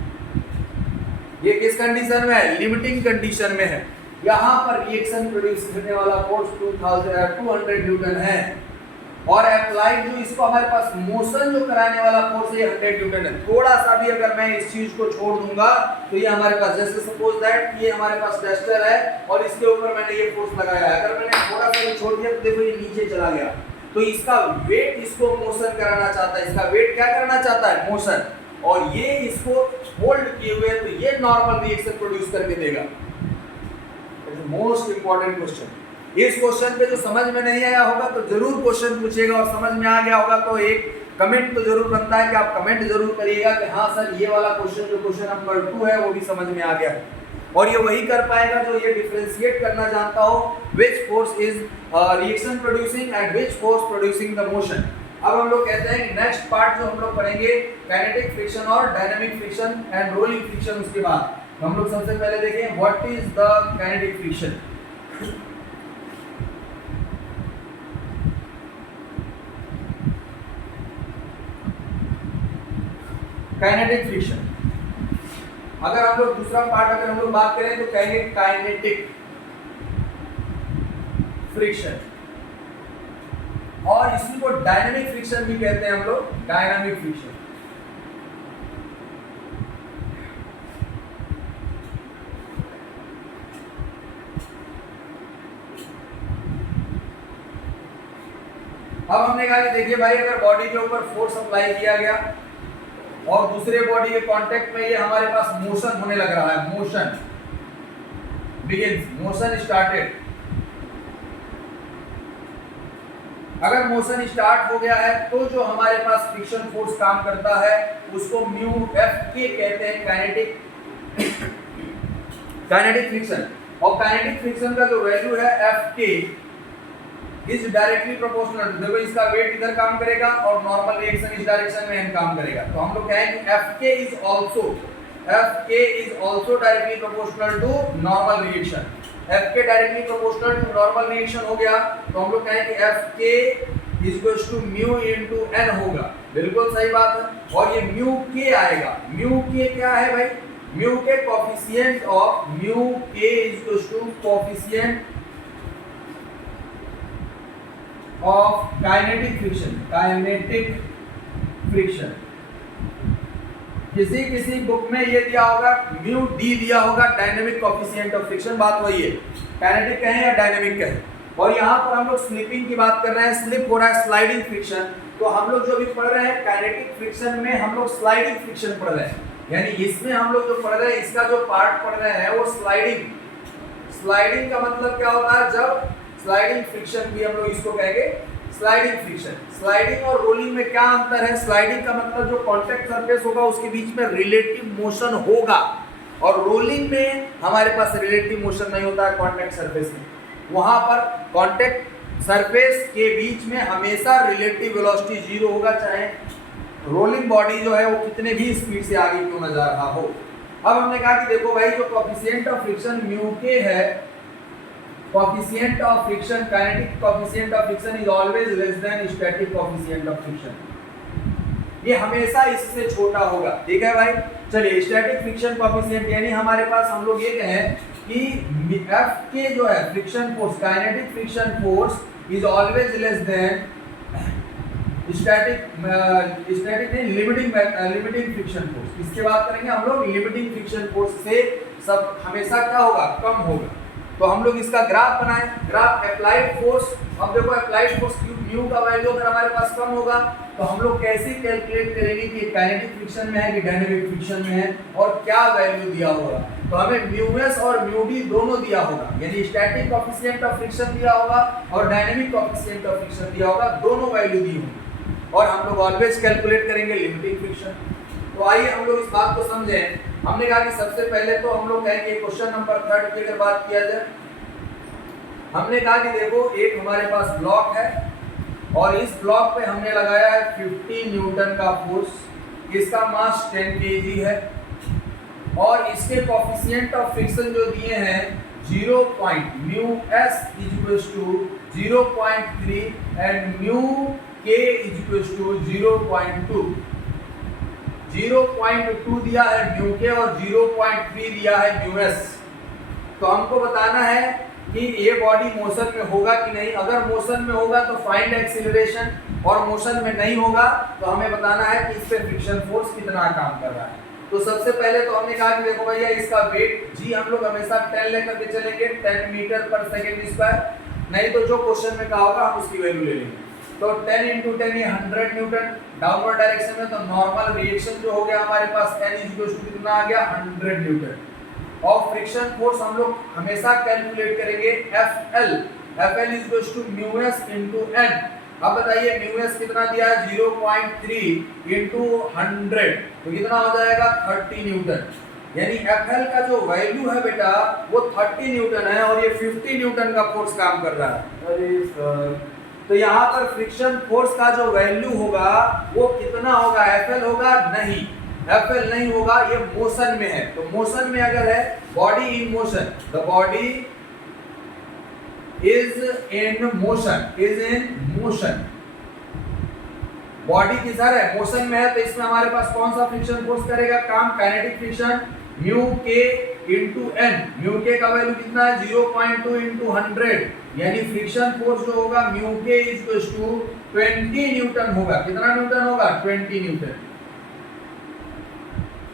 ये किस कंडीशन में है? लिमिटिंग कंडीशन में है। यहाँ पर रिएक्शन प्रोड्यूस करने वाला फोर्स 200 न्यूटन है और अप्लाइड जो इसको हमारे पास मोशन जो कराने वाला फोर्स ये 100 न्यूटन है। थोड़ा सा भी अगर मैं इस चीज को छोड़ दूंगा तो ये हमारे पास, जैसे सपोज दैट ये हमारे पास टेस्टर है और इसके ऊपर मैंने ये फोर्स लगाया है, अगर मैंने थोड़ा सा भी छोड़ दिया तो देखो ये नीचे चला गया। तो इसका वेट इसको मोशन कराना चाहता है, इसका वेट क्या करना चाहता है? मोशन। और ये इसको होल्ड किए हुए तो ये नॉर्मल रिएक्शन प्रोड्यूस करके देगा। Most important question. इस क्वेश्चन पे जो समझ में नहीं आया होगा तो जरूर क्वेश्चन पूछेगा और समझ में आ गया होगा तो एक कमेंट तो जरूर बनता है कि आप कमेंट जरूर करिएगा कि हाँ सर ये वाला क्वेश्चन जो क्वेश्चन नंबर 2 है वो भी समझ में आ गया। और ये वही कर पाएगा जो ये डिफरेंशिएट करना जानता हो which force is reaction producing and which force producing the motion। अब हम लोग कहते हैं नेक्स्ट पार्ट जो हम लोग पढ़ेंगे काइनेटिक फ्रिक्शन और dynamic friction and rolling friction. उसके बाद हम लोग सबसे पहले देखें what is the kinetic friction. Kinetic friction अगर हम लोग दूसरा पार्ट अगर हम लोग बात करें तो कहेंगे काइनेटिक फ्रिक्शन, और इसी को डायनामिक फ्रिक्शन भी कहते हैं हम लोग, डायनामिक फ्रिक्शन। अब हमने कहा कि देखिए भाई अगर बॉडी के ऊपर फोर्स अप्लाई किया गया और दूसरे बॉडी के कांटेक्ट में ये हमारे पास मोशन होने लग रहा है, मोशन बिगिंस, मोशन स्टार्टेड। अगर मोशन स्टार्ट हो गया है तो जो हमारे पास फ्रिक्शन फोर्स काम करता है उसको म्यू एफ के कहते हैं, काइनेटिक फ्रिक्शन। और काइनेटिक फ्रिक्शन का जो वैल्यू है F K is directly proportional, देखो इसका वेट इधर काम करेगा और नॉर्मल रिएक्शन इस डायरेक्शन में एन काम करेगा। तो हम लोग कहेंगे F K is also directly proportional to normal reaction. F K directly proportional to normal reaction हो गया तो हम लोग कहेंगे F K is equals to mu into N होगा। बिल्कुल सही बात है। और ये म्यू के आएगा, म्यू के क्या है भाई, म्यू के coefficient of mu k is equals to coefficient of kinetic friction, kinetic friction. किसी बुक में ये दिया होगा म्यू डी दिया होगा, डायनामिक कोएफिशिएंट ऑफ फ्रिक्शन। बात वही है, काइनेटिक कहें या डायनामिक कहें। और यहाँ पर हम लोग स्लिपिंग की बात कर रहे हैं, स्लिप हो रहा है, स्लाइडिंग फ्रिक्शन। तो हम लोग जो भी पढ़ रहे हैं काइनेटिक फ्रिक्शन में हम लोग स्लाइडिंग फ्रिक्शन पढ़ रहे हैं, यानी इसमें हम लोग जो पढ़ रहे हैं इसका जो पार्ट पढ़ रहे हैं वो स्लाइडिंग। स्लाइडिंग का मतलब क्या होता है, जब स्लाइडिंग फ्रिक्शन भी हम लोग इसको कहेंगे स्लाइडिंग फ्रिक्शन। स्लाइडिंग और रोलिंग में क्या अंतर है, स्लाइडिंग का मतलब जो कांटेक्ट सरफेस होगा उसके बीच में रिलेटिव मोशन होगा, और रोलिंग में हमारे पास रिलेटिव मोशन नहीं होता है कांटेक्ट सरफेस में। वहां पर कांटेक्ट सरफेस के बीच में हमेशा रिलेटिव वेलोसिटी जीरो होगा, चाहे रोलिंग बॉडी जो है वो कितने भी स्पीड से आगे क्यों न जा रहा हो। अब हमने कहा कि देखो भाई जो कोएफिशिएंट ऑफ फ्रिक्शन म्यू के है, coefficient of friction, kinetic coefficient of friction is always less than static coefficient of friction. ये हमेशा इससे छोटा होगा, ठीक है भाई। चलिए स्टैटिक फ्रिक्शन कोएफिशिएंट यानी हमारे पास हम लोग ये कहें कि एफ के जो है friction force, kinetic friction force is always less than static नहीं, लिमिटिंग फ्रिक्शन फोर्स। इसके बात करेंगे हम लोग लिमिटिंग फ्रिक्शन फोर्स से सब हमेशा क्या होगा, कम होगा। तो हम लोग इसका ग्राफ बनाएं, ग्राफ अप्लाइड फोर्स। अब देखो अप्लाइड फोर्स म्यू का वैल्यू अगर हमारे पास कम होगा तो हम लोग कैसे कैलकुलेट करेंगे कि काइनेटिक फ्रिक्शन में है कि डायनामिक फ्रिक्शन में है और क्या वैल्यू दिया होगा। तो हमें म्यू एस और म्यू डी दोनों दिया होगा, यानी स्टैटिक कोएफिशिएंट ऑफ फ्रिक्शन दिया होगा और डायनामिक कोएफिशिएंट ऑफ फ्रिक्शन दिया होगा, दोनों वैल्यू दी होगी। और हम लोग ऑलवेज कैलकुलेट करेंगे लिमिटिंग फ्रिक्शन। तो आइए हम लोग इस बात को समझें। हमने कहा कि सबसे पहले तो हम लोग कहेंगे क्वेश्चन नंबर 3 की अगर बात किया जाए, हमने कहा कि देखो एक हमारे पास ब्लॉक है और इस ब्लॉक पे हमने लगाया है 50 न्यूटन का फोर्स, इसका मास 10 kg है और इसके कोएफिशिएंट ऑफ फ्रिक्शन जो दिए हैं 0. Mu S is equals to 0.3 and mu k is equals to 0.2। 0.2 दिया है म्यू के और 0.3 दिया है म्यू एस। तो हमको बताना है कि ये बॉडी मोशन में होगा कि नहीं। अगर मोशन में होगा तो फाइंड एक्सीलरेशन, और मोशन में नहीं होगा तो हमें बताना है कि इस पे फ्रिक्शन फोर्स कितना काम कर रहा है। तो सबसे पहले तो हमने कहा कि देखो भैया इसका वेट जी हम लोग हमेशा 10 लेकर के चलेंगे, 10 मीटर पर सेकेंड स्क्वायर, नहीं तो जो क्वेश्चन में कहा होगा हम उसकी वैल्यू ले लेंगे। तो 10 × 10 ये 100 न्यूटन डाउनवर्ड डायरेक्शन में, तो नॉर्मल रिएक्शन जो हो गया हमारे पास n कितना आ गया 100 न्यूटन। और फ्रिक्शन फोर्स हम लोग हमेशा कैलकुलेट करेंगे FL is equals to mu S into n। अब बताइए म्यू एस कितना दिया है 0.3 इंटू 100 तो कितना हो जाएगा 30 न्यूटन। यानी एफएल का जो वैल्यू है बेटा वो 30 न्यूटन है और ये 50 न्यूटन का फोर्स काम कर रहा है। अरे सर, तो यहाँ पर फ्रिक्शन फोर्स का जो वैल्यू होगा वो कितना होगा, एफएल होगा? नहीं, एफएल नहीं होगा, ये मोशन में है। तो मोशन में अगर है body in motion, the body is in motion, body किधर है, मोशन में है, तो इसमें हमारे पास कौन सा फ्रिक्शन फोर्स करेगा काम, काइनेटिक फ्रिक्शन म्यू के इंटू एन। म्यू के का वैल्यू कितना है 0.2 इंटू 100, यानी फ्रिक्शन फोर्स जो होगा mu k is equal to 20 Newton होगा। कितना न्यूटन होगा 20 न्यूटन।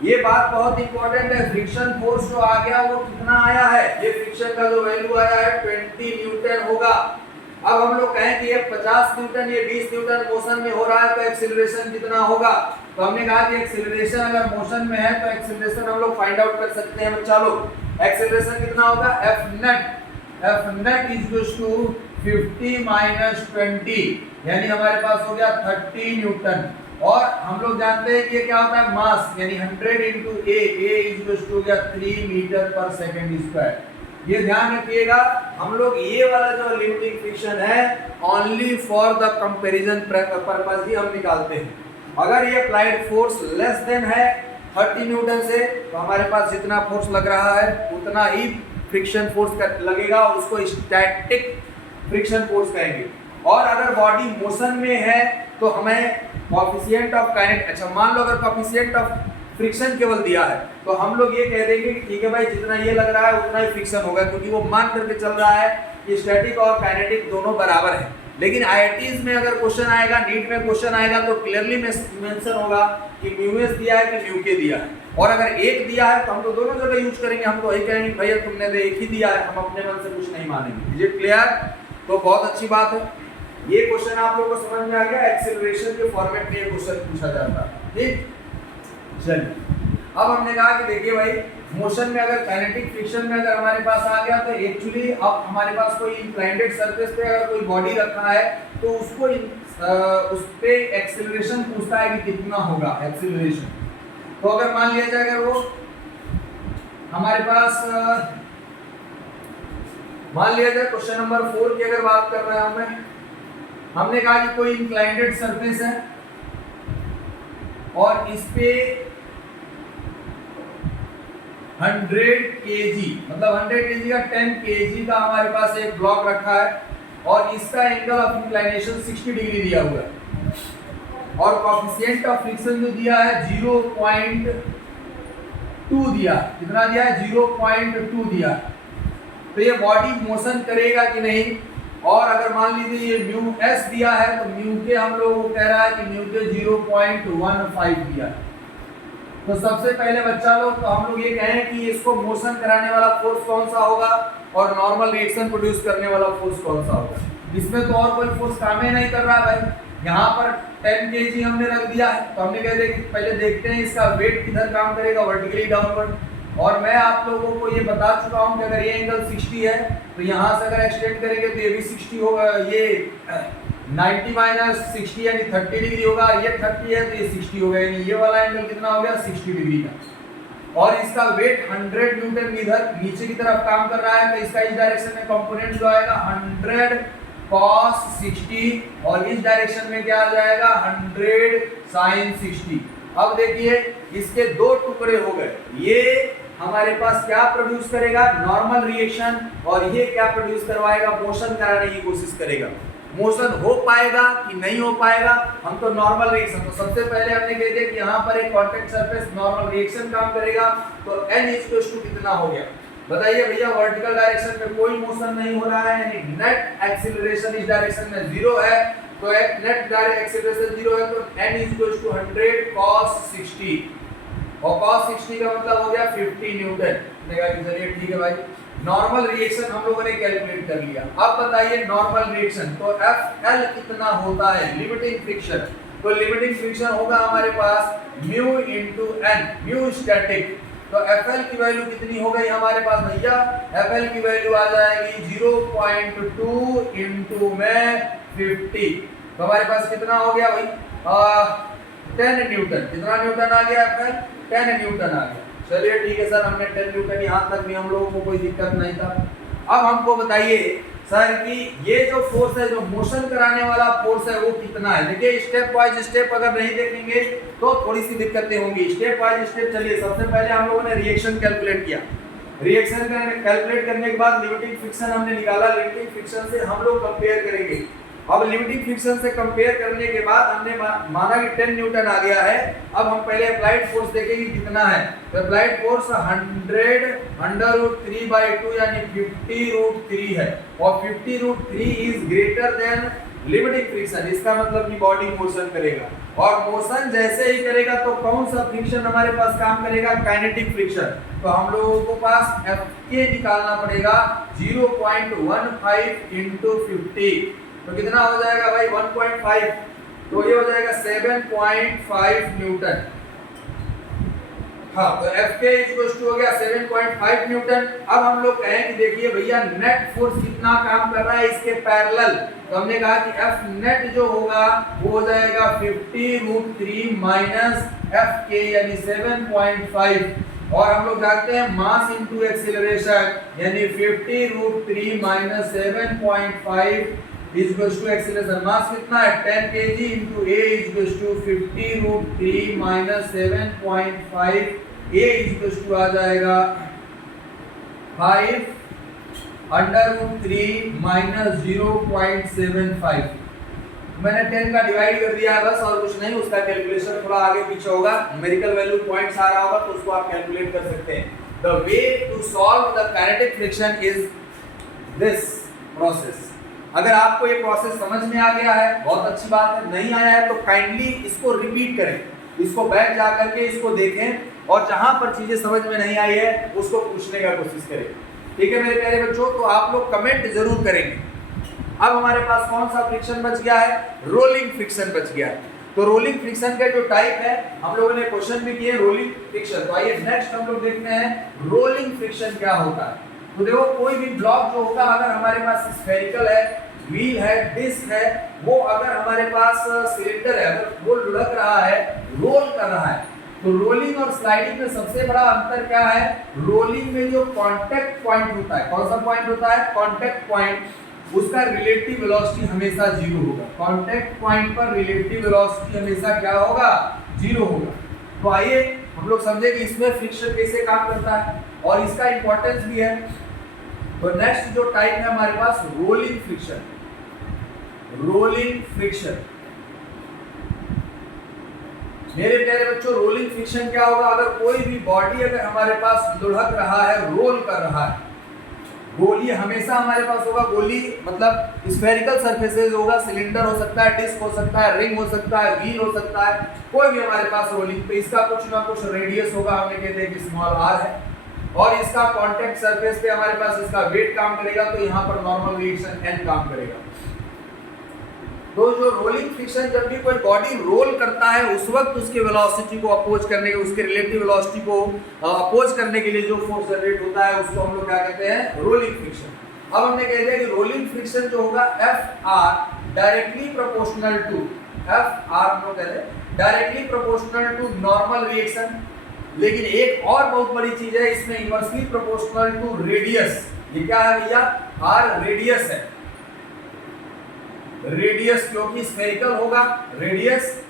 ये बात बहुत इंपॉर्टेंट है, फ्रिक्शन फोर्स जो आ गया वो कितना आया है, ये फ्रिक्शन का जो वैल्यू आया है 20 न्यूटन होगा। अब हम लोग कहें कि ये 50 न्यूटन ये 20 न्यूटन मोशन में हो रहा है तो एक्सीलरेशन कितना होगा, तो हमने कहा कि एक्सीलरेशन अगर मोशन में है तो एक्सीलरेशन हम लोग फाइंड आउट कर सकते हैं बच्चा लोग। एक्सीलरेशन कितना होगा F net is equal to 50 minus 20, यानी हमारे पास हो गया 30 न्यूटन। और हम लोग जानते हैं कि ये क्या होता है मास, यानी 100 into A is equal to हो गया 3 मीटर पर सेकंड स्क्वायर। ये ध्यान रखिएगा, हम लोग ये वाला जो लिमिटिंग फ्रिक्शन है only for the comparison purpose ही हम निकालते हैं। अगर ये अप्लाइड फोर्स लेस देन है 30 न्यूटन से तो हमारे पास जितना फोर्स लग रहा है उतना ही फ्रिक्शन फोर्स लगेगा और उसको स्टैटिक फ्रिक्शन फोर्स कहेंगे। और अगर बॉडी मोशन में है तो हमें कोएफिशिएंट ऑफ काइनेटिक, अच्छा मान लो अगर कोएफिशिएंट ऑफ फ्रिक्शन केवल दिया है तो हम लोग ये कह देंगे कि ठीक है भाई जितना ये लग रहा है उतना ही फ्रिक्शन होगा, क्योंकि वो मान करके चल रहा है कि स्टैटिक और काइनेटिक दोनों बराबर है। लेकिन आईआईटीज में अगर क्वेश्चन आएगा, नीट में क्वेश्चन आएगा तो क्लियरली मेंशन होगा कि म्यू एस दिया है कि म्यू के दिया है। और अगर एक दिया है तो हम तो दोनों जगह यूज करेंगे, हम तो यही कहेंगे भैया तुमने तो एक ही दिया है, हम अपने मन से कुछ नहीं मानेंगे। Is it clear? तो बहुत अच्छी बात है, ये क्वेश्चन आप लोगों को समझ में आ गया। एक्सीलरेशन के फॉर्मेट में ये क्वेश्चन पूछा जाता है। ठीक, चलिए अब हमने कहा कि देखिए भाई मोशन में अगर काइनेटिक फ्रिक्शन में अगर हमारे पास आ गया तो एक्चुअली अब हमारे पास कोई इंक्लाइंडेड सरफेस पे अगर कोई बॉडी रखा है तो उसको उस पे एक्सीलरेशन पूछता है कि कितना होगा एक्सीलरेशन। तो अगर मान लिया जाए अगर वो हमारे पास मान लिया जाए क्वेश्चन नंबर 4 की अगर बात कर रहे हैं हमने कहा कि कोई इंक्लाइंडेड सरफेस है और इस पे 100 kg मतलब 100 kg का 10 kg का हमारे पास एक ब्लॉक रखा है और इसका एंगल ऑफ इंक्लाइनेशन 60 डिग्री दिया हुआ है और कोएफिशिएंट ऑफ फ्रिक्शन जो दिया है 0.2 दिया। कितना दिया है 0.2 दिया। तो ये बॉडी मोशन करेगा कि नहीं, और अगर मान लीजिए ये म्यू एस दिया है तो म्यू के हम लोग कह रहा है कि म्यू के 0.15 दिया है। तो सबसे पहले बच्चा लोग तो हम लोग ये कहें कि इसको मोशन कराने वाला फोर्स कौन सा होगा और नॉर्मल रिएक्शन प्रोड्यूस करने वाला फोर्स कौन सा होगा। इसमें तो और कोई फोर्स काम ही नहीं कर रहा है भाई। यहाँ पर 10 kg हमने रख दिया है तो हमने कह दिया कि पहले देखते हैं इसका वेट किधर काम करेगा, वर्टिकली डाउनवर्ड। और मैं आप लोगों को ये बता चुका हूँ कि अगर ये एंगल 60 है तो यहाँ से अगर एक्सटेंड करेंगे तो ये भी 60 होगा, ये 90 माइनस 60 यानी 30 डिग्री होगा, ये 30 है तो ये 60 होगा, यानी ये वाला एंगल कितना हो गया 60 डिग्री का। और इसका वेट 100 न्यूटन इधर नीचे की तरफ काम कर रहा है तो इसका इस डायरेक्शन में कंपोनेंट जो आएगा 100 cos 60 और इस डायरेक्शन में क्या आ जाएगा 100 sin 60। अब देखिए इसके दो टुकड़े हो गए, ये हमारे पास क्या प्रोड्यूस करेगा नॉर्मल रिएक्शन और ये क्या प्रोड्यूस करवाएगा मोशन कराने की कोशिश करेगा। मोशन हो पाएगा कि नहीं हो पाएगा, हम तो नॉर्मल रिएक्शन, तो सबसे पहले हमने कह दिया कि यहाँ पर एक कांटेक्ट सरफेस नॉर्मल रिएक्शन काम करेगा तो n इक्वल्स टू कितना हो गया बताइए भैया। वर्टिकल डायरेक्शन में कोई मोशन नहीं हो रहा है यानी नेट एक्सीलरेशन इस डायरेक्शन में 0 है, तो एक नेट डायरेक्ट एक्सीलरेशन 0 है तो n इक्वल्स टू 100 cos 60 और cos 60 का मतलब हो गया 50 न्यूटन। देखा कि चलिए ठीक है भाई, नॉर्मल रिएक्शन हम लोगों ने कैलकुलेट कर लिया। अब बताइए नॉर्मल रिएक्शन तो FL कितना होता है लिमिटिंग फ्रिक्शन, तो लिमिटिंग फ्रिक्शन होगा हमारे पास mu into n, mu static. तो FL की वैल्यू कितनी हो गई हमारे पास भैया, FL की वैल्यू आ जाएगी 0.2 इंटू में 50। तो हमारे पास कितना हो गया भाई 10 न्यूटन। कितना न्यूटन आ गया आपका 10 न्यूटन आ गया। चलिए ठीक है सर, हमने 10 न्यूटन यहाँ तक भी हम लोगों को कोई दिक्कत नहीं था। अब हमको बताइए सर कि ये जो फोर्स है, जो मोशन कराने वाला फोर्स है, वो कितना है। देखिए स्टेप वाइज स्टेप अगर नहीं देखेंगे तो थोड़ी सी दिक्कतें होंगी। स्टेप वाइज स्टेप चलिए, सबसे पहले हम लोगों ने रिएक्शन कैलकुलेट किया। रिएक्शन कैलकुलेट करने के बाद लिमिटिंग फ्रिक्शन हमने निकाला। लिमिटिंग फ्रिक्शन से हम लोग कंपेयर करेंगे। अब लिमिटिंग फ्रिक्शन से कंपेयर करने के बाद हमने माना कि 10 न्यूटन आ गया है। अब हम पहले अप्लाइड फोर्स देखेंगे कितना है। तो अप्लाइड फोर्स 100√3/2 यानी 50√3 है, और 50√3 is greater than limiting friction. इसका मतलब कि बॉडी मोशन करेगा, और मोशन जैसे ही करेगा तो कौन सा फ्रिक्शन हमारे पास काम करेगा, काइनेटिक फ्रिक्शन। तो हम लोगों को पास Fk निकालना पड़ेगा 0.15 × 50। तो कितना हो जाएगा भाई 1.5, तो ये हो जाएगा 7.5 न्यूटन। हाँ, तो Fk हो गया 7.5 न्यूटन। अब हम लोग कहें कि देखिए भैया नेट फोर्स कितना काम कर रहा है इसके पैरेलल। तो हमने कहा कि F नेट जो होगा वो हो जाएगा 50√3 माइनस Fk यानी 7.5, और हम लोग जानते हैं मास इनटू एक्सीलरेशन यानी 50√3 minus 7.5 is equals to acceleration. Mass कितना है 10 kg into a is equals to 50√3 minus 7.5, a is equals to आ जाएगा 5√3 माइनस 0.75। मैंने 10 का डिवाइड कर दिया है बस, और कुछ नहीं। उसका कैलकुलेशन थोड़ा आगे पीछे होगा, न्यूमेरिकल वैल्यू पॉइंट्स आ रहा होगा तो उसको आप कैलकुलेट कर सकते हैं। The way to solve the kinetic friction is this process. अगर आपको ये प्रोसेस समझ में आ गया है बहुत अच्छी बात है, नहीं आया है तो काइंडली इसको रिपीट करें, इसको बैठ जा करके इसको देखें, और जहां पर चीजें समझ में नहीं आई है उसको पूछने का कोशिश करें। ठीक है मेरे प्यारे बच्चों, तो आप लोग कमेंट जरूर करेंगे। अब हमारे पास कौन सा फ्रिक्शन बच गया है, रोलिंग फ्रिक्शन बच गया है। तो रोलिंग फ्रिक्शन का जो टाइप है हम लोगों ने क्वेश्चन भी किए रोलिंग फ्रिक्शन। तो आइए नेक्स्ट हम लोग देखते हैं रोलिंग फ्रिक्शन क्या होता है। तो देखो कोई भी ब्लॉक जो होगा, अगर हमारे पास स्फेरिकल है, व्हील है, डिस्क है, वो अगर हमारे पास सिलेंडर है, अगर वो लुढ़क रहा है, रोल कर रहा है, तो रोलिंग और स्लाइडिंग में सबसे बड़ा अंतर क्या है, रोलिंग में जो कांटेक्ट पॉइंट होता है, कौन सा पॉइंट होता है, कांटेक्ट पॉइंट, उसका रिलेटिव वेलोसिटी हमेशा 0 होगा। कांटेक्ट पॉइंट पर रिलेटिव वेलोसिटी हमेशा क्या होगा, 0 होगा। तो आइए हम लोग समझे कि इसमें फ्रिक्शन कैसे काम करता है और इसका इंपॉर्टेंस भी है। तो नेक्स्ट जो टाइप है हमारे पास रोलिंग फ्रिक्शन। रोलिंग फ्रिक्शन मेरे प्यारे बच्चों, रोलिंग फ्रिक्शन क्या होगा, अगर कोई भी बॉडी अगर हमारे पास लुढ़क रहा है, रोल कर रहा है, गोली हमेशा हमारे पास होगा, गोली मतलब स्फेरिकल सरफेसेस होगा, सिलेंडर हो सकता है, डिस्क हो सकता है, रिंग हो सकता है, व्हील हो सकता है, कोई भी हमारे पास रोलिंग पे इसका कुछ ना कुछ रेडियस होगा, हमने कहते हैं कि स्मॉल r है, और इसका कांटेक्ट सरफेस पे हमारे पास इसका वेट काम करेगा, तो यहाँ पर नॉर्मल रिएक्शन n काम करेगा। तो जो रोलिंग फ्रिक्शन, जब भी कोई बॉडी रोल करता है उस वक्त उसके वेलोसिटी को अपोज करने के, उसके रिलेटिव वेलोसिटी को अपोज करने के लिए जो फोर्स जनरेट होता है उसको हम लोग क्या कहते हैं, रोलिंग फ्रिक्शन। अब हमने कहते हैं कि रोलिंग फ्रिक्शन जो होगा Fr directly proportional to, Fr हम लोग कहते हैं directly proportional to normal reaction. लेकिन एक और बहुत बड़ी चीज है इसमें, इनवर्सली प्रोपोर्शनल टू रेडियस। ये क्या है भैया, r रेडियस है, रेडियस क्योंकि स्फेरिकल होगा, रेडियस।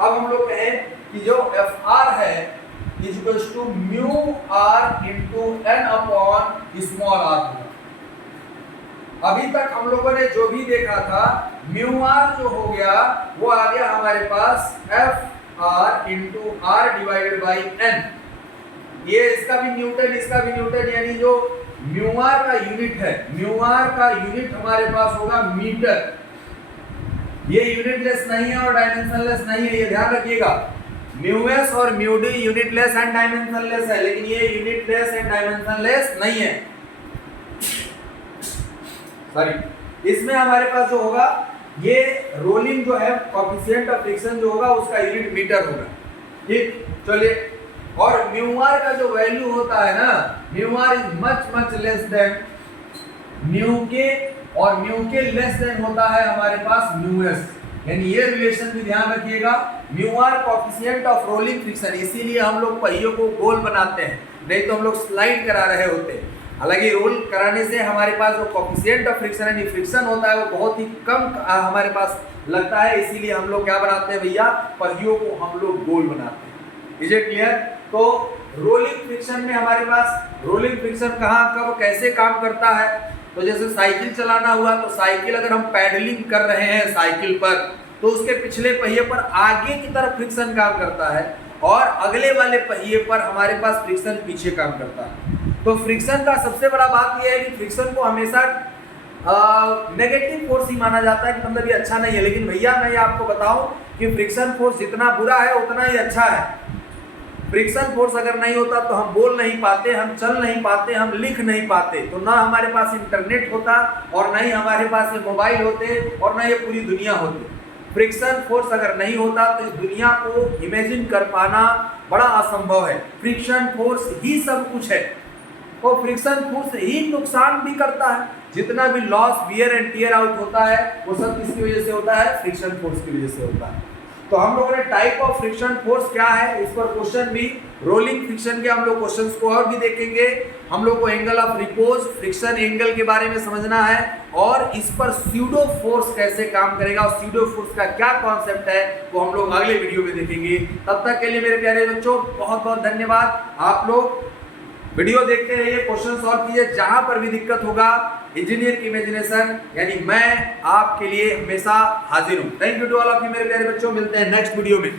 अब हम लोग कहें कि जो Fr है is equals to mu r into n upon small r होगा। अभी तक हम लोगों ने जो भी देखा था, म्यू r जो हो गया वो आ गया हमारे पास Fr into r divided by n। ये इसका भी न्यूटन, इसका भी न्यूटन, यानी जो म्यू r का यूनिट है, म्यू r का यूनिट हमारे पास होगा मीटर। ये यूनिटलेस नहीं है और डायमेंशनलेस नहीं है, ये ध्यान रखिएगा। म्यू एस और mu D unitless and dimensionless है, लेकिन ये यूनिटलेस एंड डायमेंशनलेस नहीं है। सॉरी, इसमें हमारे पास जो होगा, ये रोलिंग जो है, कोएफिशिएंट ऑफ फ्रिक्शन जो होगा उसका यूनिट मीटर होगा। ठीक, चलिए। और म्यू आर का जो वैल्यू होता है ना, mu R is much less than mu K, और म्यू के लेस देन होता है हमारे पास म्यू एस। यानी ये रिलेशन भी ध्यान रखिएगा, mu R coefficient of rolling friction, इसीलिए हम लोग पहियों को गोल बनाते हैं, नहीं तो हम लोग स्लाइड करा रहे होते हैं। हालांकि रोल कराने से हमारे पास जो कोएफिशिएंट ऑफ फ्रिक्शन यानी फ्रिक्शन होता है वो बहुत ही कम हमारे पास लगता है, इसीलिए हम लोग क्या बनाते हैं भैया, पहियों को हम लोग गोल बनाते हैं। Is it clear? तो रोलिंग फ्रिक्शन में हमारे पास रोलिंग फ्रिक्शन कहाँ कब कैसे काम करता है, तो जैसे साइकिल चलाना हुआ, तो साइकिल अगर हम पैडलिंग कर रहे हैं साइकिल पर, तो उसके पिछले पहिए पर आगे की तरफ फ्रिक्शन काम करता है और अगले वाले पहिए पर हमारे पास फ्रिक्शन पीछे काम करता है। तो फ्रिक्शन का सबसे बड़ा बात यह है कि फ्रिक्शन को हमेशा नेगेटिव फोर्स ही माना जाता है, कि मतलब ये अच्छा नहीं है। लेकिन भैया मैं ये आपको बताऊं कि फ्रिक्शन फोर्स जितना बुरा है उतना ही अच्छा है। फ्रिक्शन फोर्स अगर नहीं होता तो हम बोल नहीं पाते, हम चल नहीं पाते, हम लिख नहीं पाते, तो ना हमारे पास इंटरनेट होता और ना ही हमारे पास ये मोबाइल होते और ना ये पूरी दुनिया होती। फ्रिक्शन फोर्स अगर नहीं होता तो इस दुनिया को इमेजिन कर पाना बड़ा असंभव है। फ्रिक्शन फोर्स ही सब कुछ है, और फ्रिक्शन फोर्स ही नुकसान भी करता है। जितना भी loss, wear and tear out होता है वो सब किसकी वजह से होता है, फ्रिक्शन फोर्स की वजह से होता है। तो हम लोगों ने टाइप ऑफ फ्रिक्शन फोर्स क्या है, इस पर क्वेश्चन भी, रोलिंग फ्रिक्शन के हम लोग क्वेश्चंस को और भी देखेंगे। हम लोग को angle of repose, friction angle के बारे में समझना है, और इस पर स्यूडो फोर्स कैसे काम करेगा और स्यूडो फोर्स का क्या कॉन्सेप्ट है वो हम लोग अगले वीडियो में देखेंगे। तब तक के लिए मेरे प्यारे बच्चों बहुत बहुत धन्यवाद। आप लोग वीडियो देखते रहिए, क्वेश्चन सॉल्व कीजिए, जहां पर भी दिक्कत होगा इंजीनियर की इमेजिनेशन यानी मैं आपके लिए हमेशा हाजिर हूं। Thank you to all of you मेरे प्यारे बच्चों, मिलते हैं नेक्स्ट वीडियो में।